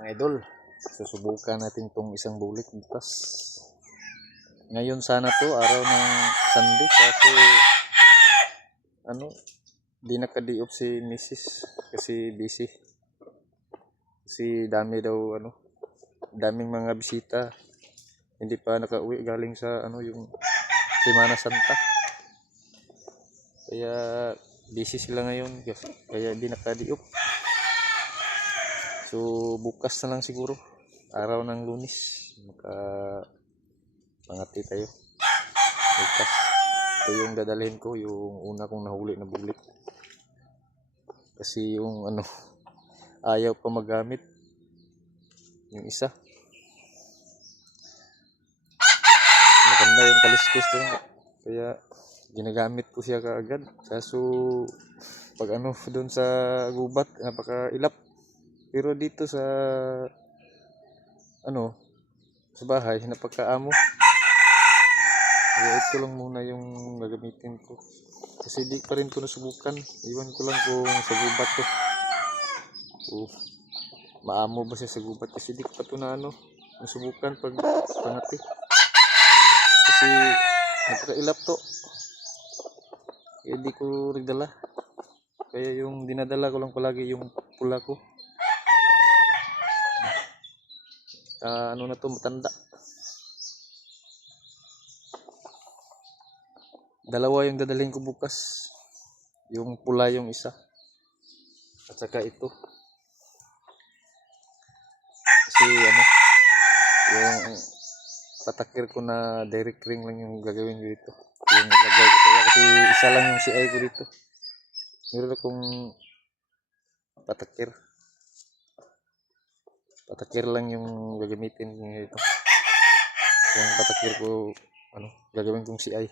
Mga idol, susubukan natin tong isang bulik bukas. Ngayon sana to araw ng Sunday kasi di nakadi-off si Mrs. kasi busy. Kasi dami daw daming mga bisita. Hindi pa nakauwi galing sa yung Semana Santa. Kaya busy sila ngayon kaya di nakadi-off. So bukas na lang siguro, araw ng Lunes, pangati tayo bukas. Ito yung dadalhin ko, yung una kong nahuli na bulik. Kasi yung ayaw pa magamit yung isa. Maganda yung kaliskis to, kaya ginagamit ko siya kaagad. Kaso pag doon sa gubat napakailap. Pero dito sa sa bahay napakaamo. Kaya ito lang muna yung gagamitin ko. Kasi di pa rin ko nasubukan. Iwan ko lang kung sa gubat to. Maamo ba siya sa gubat? Kasi di ko pa ito nasubukan pag pangati. Kasi napakailap to. Kaya di ko nagdala. Kaya yung dinadala ko lang palagi yung pula ko. Na to, matanda. Dalawa yung dadalhin ko bukas. Yung pula yung isa. At saka ito. Kasi yung patakir ko na direct ring lang yung gagawin ko dito. Yung ilagay ko kaya kasi isa lang yung CI ko dito. Meron akong patakir. Patakir lang yung gagamitin ko dito. Yung patakir ko gagawin kong CI.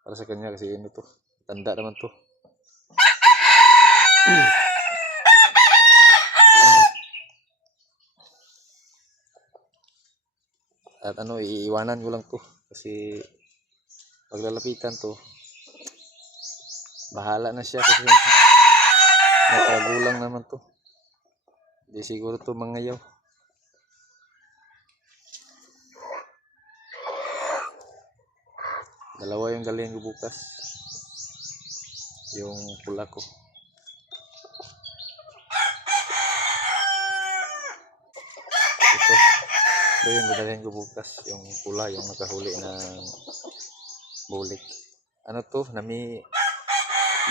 Para sa kanya kasi to. Tanda naman to. At iiwanan ko lang to kasi paglalapitan to bahala na siya kasi nakagulang naman to. Hindi siguro to mangayaw. Dalawa yung dalhin ko bukas. Yung pula ko. Ito yung dadalhin ko bukas. Yung pula, yung nakahuli ng bulik. To?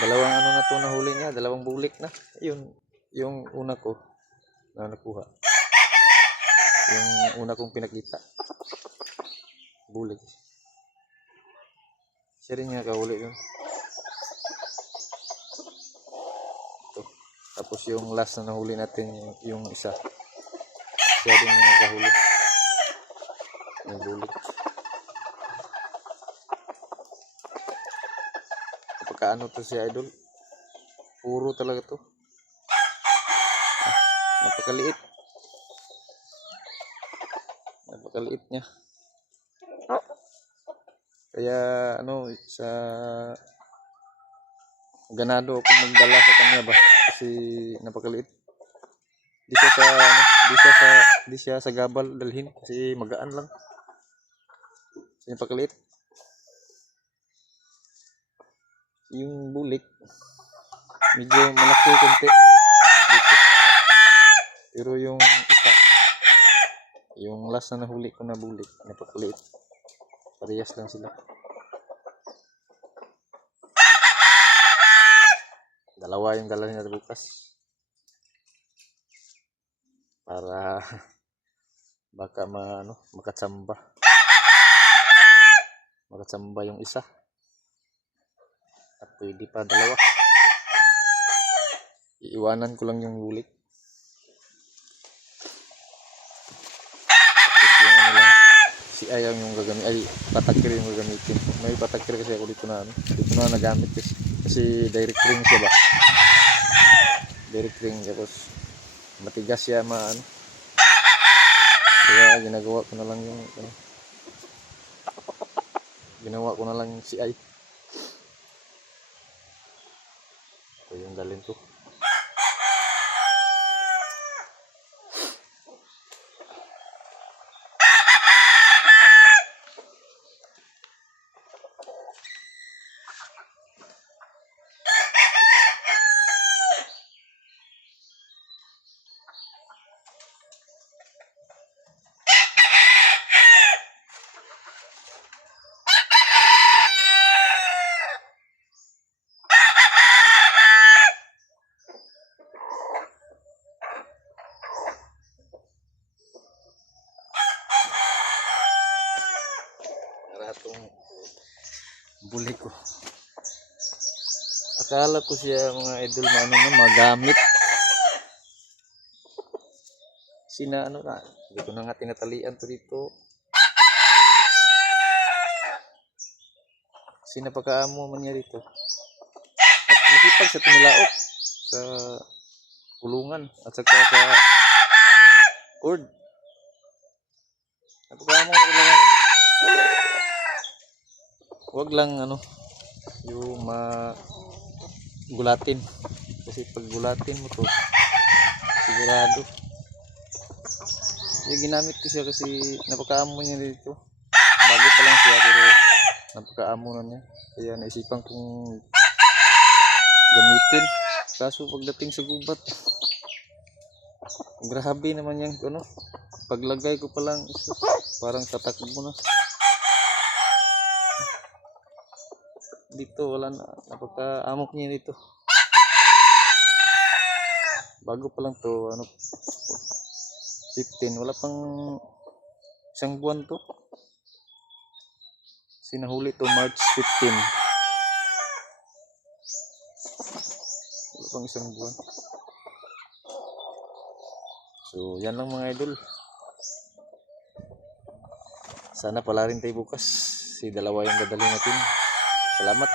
Dalawang na to nahuli niya. Dalawang bulik na. Yung una ko na nakuha. Yung una kong pinakita. Bulik. Siya rin nga kahuli yun. Ito. Tapos yung last na nahuli natin yung isa. Siya din nga kahuli. Yung bulik. Kapag to si idol. Puro talaga to. Napakaliit. Napakaliit niya. Kaya sa ganado ako magdala sa kanya ba kasi napakaliit. Di siya sa gabal dalhin kasi magaan lang. Kasi napakaliit. Yung bulik medyo malaki konti dito. Pero yung isa, yung last na nahuli ko na bulik, napakaliit. Parehas lang sila. Dalawa yung dala niya bukas. Para baka makatsamba. Makatsamba yung isa. At pwede pa dalawa. Iiwanan ko lang yung bulik. Si ayang yung gagamitin, patakir yung gagamitin. May patakir kasi ako dito na nagamit kasi direct ring siya ba. Direct ring tapos matigas siya kaya ginagawa ko na lang yung ginawa ko na lang yung CI. Ito yung dalhin ko. itong bulik ko. Akala ko siya mga idol na magamit. Sina ano na, hindi ko na nga tinatalian to dito. Sinapakaamo man niya dito. At masipag sa tumilaok sa kulungan at saka sa cord. Napakaamo ko talaga. Huwag lang yung gulatin. Kasi pag gulatin mo to, sigurado. Yung ginamit ko siya kasi napakaamo niya dito. Bago pa lang siya pero napakaamo na niya. Kaya naisipan kong gamitin. Kaso pagdating sa gubat, grabe naman yung paglagay ko pa lang, parang tatakbo na. Dito wala na, napakaamok niya dito. Bago pa lang to 15, wala pang isang buwan to. Sinahuli to March 15. Wala pang isang buwan. So yan lang mga idol. Sana pala rin tayo bukas. Si dalawa yung dadalhin natin. Salamat.